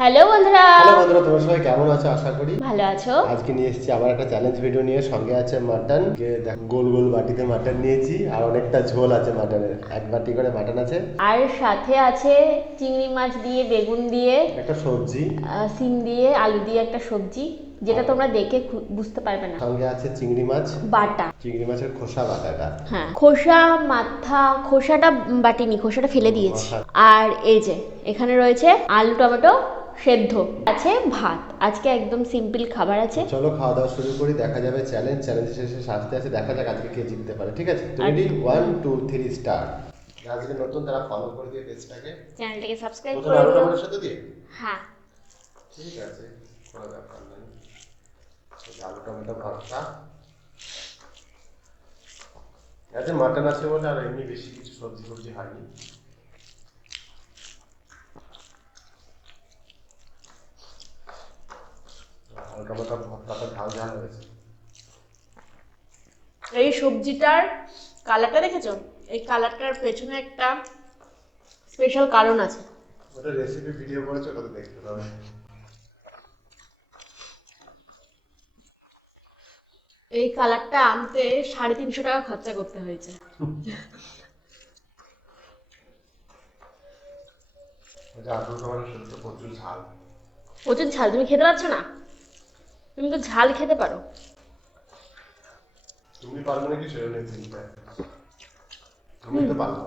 Hello বন্ধুরা। Hello বন্ধুরা তোমরা সবাই কেমন আছো? আশা করি ভালো আছো? আজকে নিয়ে এসেছি আবার একটা চ্যালেঞ্জ ভিডিও নিয়ে। সঙ্গে আছে মাটন। গোল গোল বাটিতে মাটন নিয়েছি আর অনেকটা ঝোল আছে মাটনের। এক বাটি করে মাটন আছে। আর সাথে আছে চিংড়ি মাছ দিয়ে বেগুন দিয়ে একটা সবজি। সিম দিয়ে আলু দিয়ে একটা সবজি যেটা তোমরা দেখে বুঝতে পারবে না। সঙ্গে আছে চিংড়ি মাছ। বাটা। চিংড়ি মাছের খোসা বাটাটা। হ্যাঁ খোসা মাথা খোসাটা বাটিনি খোসাটা ফেলে দিয়েছি। আর এই যে এখানে রয়েছে আলু টমেটো সেদ্ধ। আছে ভাত। আজকে একদম সিম্পল খাবার আছে। চলো খাওয়া দাওয়া শুরু করি দেখা যাবে চ্যালেঞ্জ চ্যালেঞ্জ শেষে শাস্তি আছে দেখা যাক আজকে কে জিততে পারে ঠিক আছে? Ready one two three start আজকে নতুন তারা ফলো করে দিয়ে পেজটাকে চ্যানেলটাকে সাবস্ক্রাইব করে দিও। টমেটোর সাথে দিয়ে? হ্যাঁ। ঠিক আছে কোনো ব্যাপার নেই। এই আলু টমেটো ভর্তা আচ্ছা মাটন আছে বলে আর এমনি বেশি কিছু সবজি সবজি হয়নি। আলু টমেটো ভর্তাটা ঝাল ঝাল হয়েছে। এই সবজিটার কালারটা দেখেছ? এই কালারটার পেছনে একটা স্পেশাল কারণ আছে। ওটা রেসিপি ভিডিও করেছে ওটা দেখতে পাবে। এই কালারটা আনতে সাড়ে তিনশো টাকা খরচা করতে হয়েছে। ঝাল। প্রচুর ঝাল তুমি খেতে পারছ না? তুমি তো ঝাল খেতে পারো। তুমি পারবে নাকি সেটা নেই চিন্তা? আমি তো পারলাম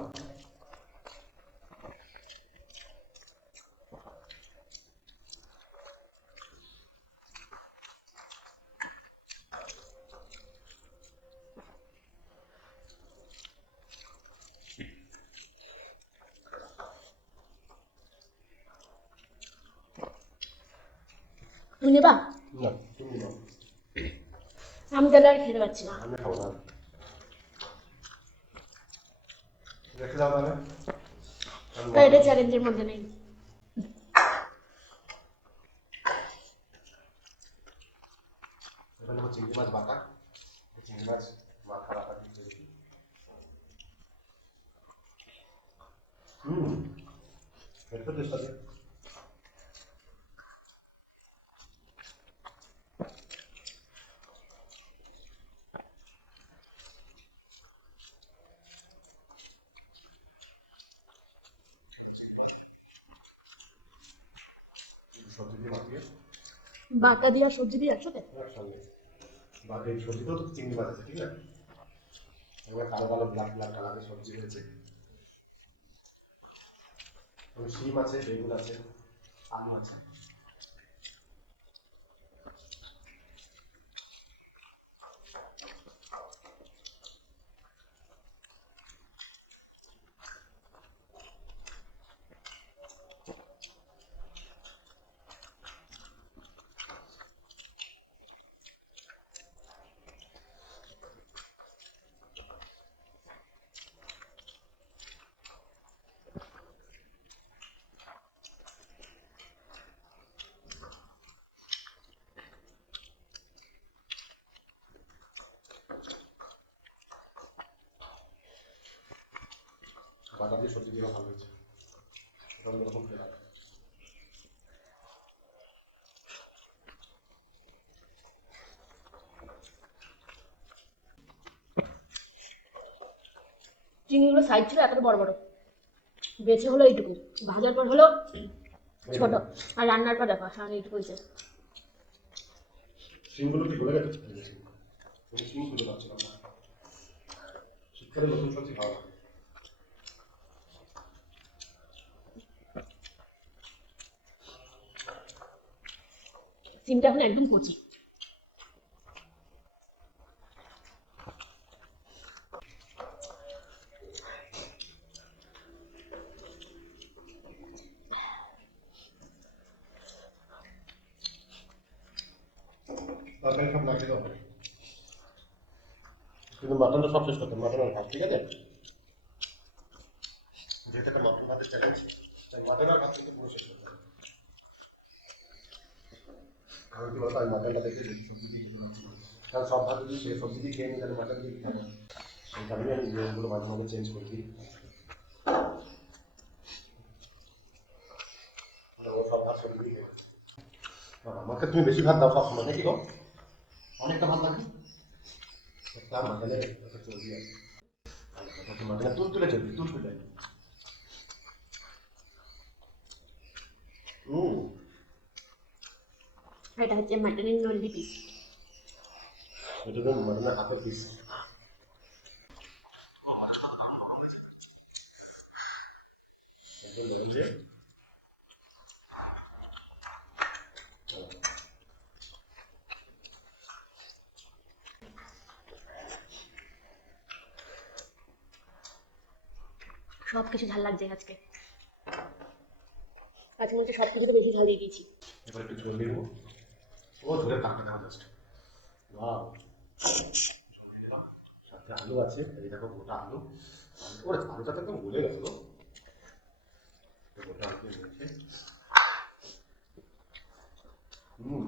তুমি নেবা? না তুমি নাও আমি তাহলে আর খেতে পারছি না। আমি খাব না। রেখে দাও তাহলে। এটা চ্যালেঞ্জের মধ্যে নেই। এখানে আমার চিংড়ি মাছ বাটা। চিংড়ি মাছ মাথা দিয়ে দিয়েছি হুম সবজি দিয়ে মাখিয়ে বাটা দিয়ে আর সবজি দিয়ে একসাথে? একসঙ্গে। বাকি সবজিতেও তো চিংড়ি মাছ আছে ঠিক আছে? এবার কালো কালো ব্ল্যাক ব্ল্যাক কালারের সবজি রয়েছে। শিম আছে বেগুন আছে আলু আছে। বাটা দিয়ে সবজি দিয়ে ভালো হয়েছে এটা অন্যরকম ফ্লেভার চিংড়িগুলো সাইজ ছিল এত বড় বড়। বেঁচে হলো এইটুকু ভাজার পর হলো ছোট। আর রান্নার পর দেখো সামনে এইটুকু হয়েছে। শীতকালে নতুন সবজি খাওয়া সিমটা এখন একদম কচি সব খেলেও হবে। কিন্তু মাটনটা সব শেষ করতে মাটন আর ভাত, ঠিক আছে? যেহেতু একটা মাটন ভাতের চ্যালেঞ্জ তাই মাটন আর ভাত কিন্তু পুরো শেষ করতে হবে কারণ কি বলতো আমি মাটনটা দেখে দেখি সবজি দিয়ে খেতে পারছি না। কারণ সব ভাত যদি সে সবজি দিয়ে খেয়ে নিই তাহলে মাটন দিয়ে খাব সেই কারণে আমি নিয়মগুলো মাঝে মাঝে চেঞ্জ করে দিই ও সব ভাত সবজি দিয়ে খেতে আমাকে তুমি বেশি ভাত দাও সবসময় নাকি গো অনেকটা ভাত লাগে একটা মাঝালে একটা চর্বি আছে একটা মাঝালে তুল তুলে চর্বি তুল তুলে হুম এটা হচ্ছে মাটনের নল্লি পিস এটা তো মাটনের হাতের পিস একদম লবণ দিয়ে সব কিছু ঝাল লাগছে আজকে। আজকে মনে হচ্ছে সব কিছুতে বেশি ঝাল দিয়ে দিয়েছি। এবার একটু ঝোল দিয়ে দেবো। ও ঝোলে কাঁকড়া দেওয়া জাস্ট সাথে আলু আছে, এই দেখো গোটা আলু। ওরে, আলুটা তো গলে গেছে গো। এটা গোটা আলু নিয়েছে হুম।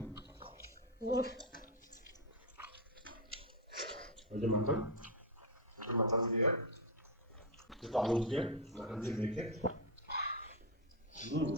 ওই যে মাটন। ওটা মাটন দিয়ে একটু আলু দিয়ে, মাটন দিয়ে মেখে। হুম।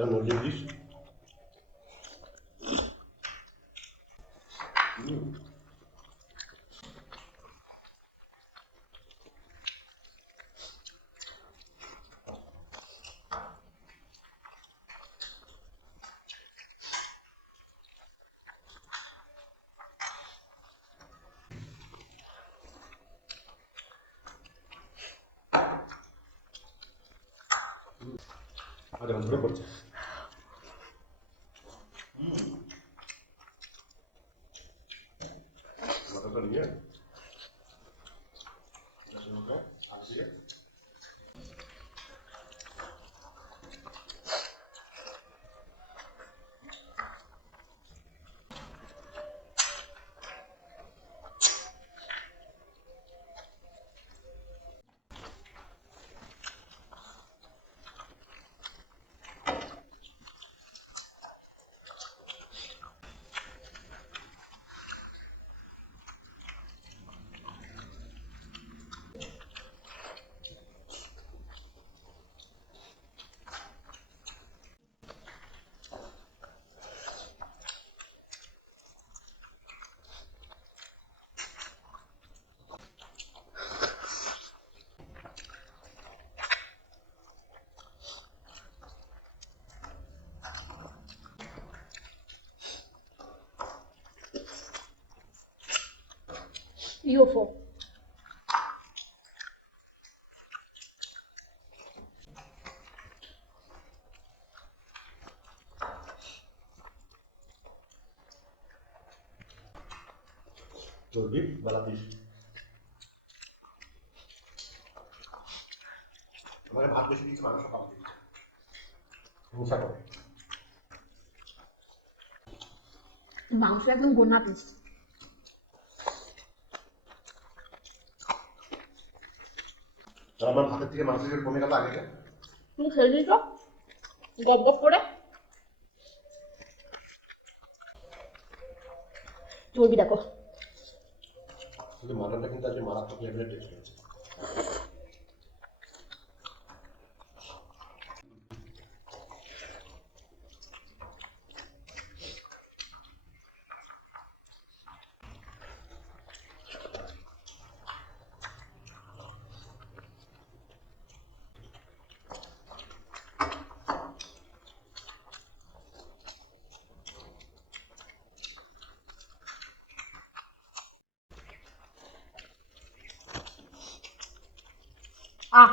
আর মুরগির ডিশ হুম আর এখন ধরে পড়ছে মাথাটা নিয়ে এটার সঙ্গে আলু দিয়ে ইউএফও চর্বি বেলা পিস আমাকে ভাত বেশি দিচ্ছে মাংস কম দিচ্ছে হিংসা করে মাংস একদম গোনা পিস আর আমার ভাতের থেকে মাংস কমে গেল আগে তুমি খেয়ে দিয়েছ গপ গপ করে। চর্বি দেখো। মাটনটা কিন্তু আজকে মারাত্মক লেভেলের টেস্ট হয়েছে আহ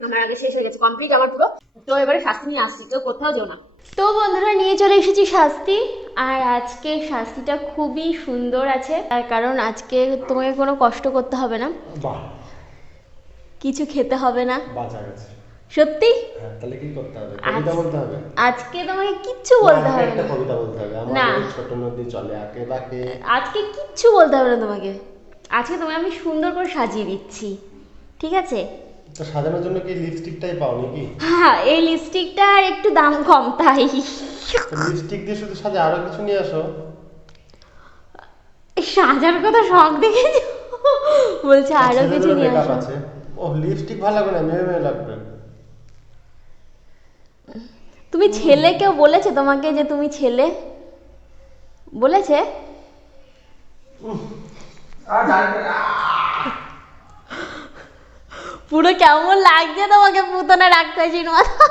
আমার আগে শেষ হয়ে গেছে কমপ্লিট আমার পুরো। তো এবারে শাস্তি নিয়ে আসছি কেউ কোথাও যেও না। তো বন্ধুরা নিয়ে চলে এসেছি শাস্তি। আর আজকে শাস্তিটা খুবই সুন্দর আছে তার কারণ আজকে তোমাকে কোনো কষ্ট করতে হবে না। কিছু খেতে হবে না। সত্যি? হ্যাঁ তাহলে কি করতে হবে? কবিতা বলতে হবে? আজকে তোমাকে কিচ্ছু বলতে হবে একটা না। কবিতা বলতে হবে। আমার না। ছোট নদী চলে আঁকে বাঁকে। আজকে কিচ্ছু বলতে হবে না তোমাকে। আজকে তোমাকে আমি সুন্দর করে সাজিয়ে দিচ্ছি। ঠিক আছে? তো সাজানোর জন্য কি লিপস্টিকটাই পাও নাকি? হ্যাঁ এই লিপস্টিকটা একটু দাম কম তাই। লিপস্টিক দিয়ে শুধু সাজে আরও কিছু নিয়ে আসো। এই সাজার কথা শখ দেখেছ? বলছে আরও কিছু নিয়ে আসো। আছে। ও লিপস্টিক ভালো লাগবে না মেয়ে মেয়ে লাগবে। তুমি ছেলে কেউ বলেছে তোমাকে যে তুমি ছেলে? বলেছে? পুরো কেমন লাগছে তোমাকে? পুতনা রাক্ষসীর মতো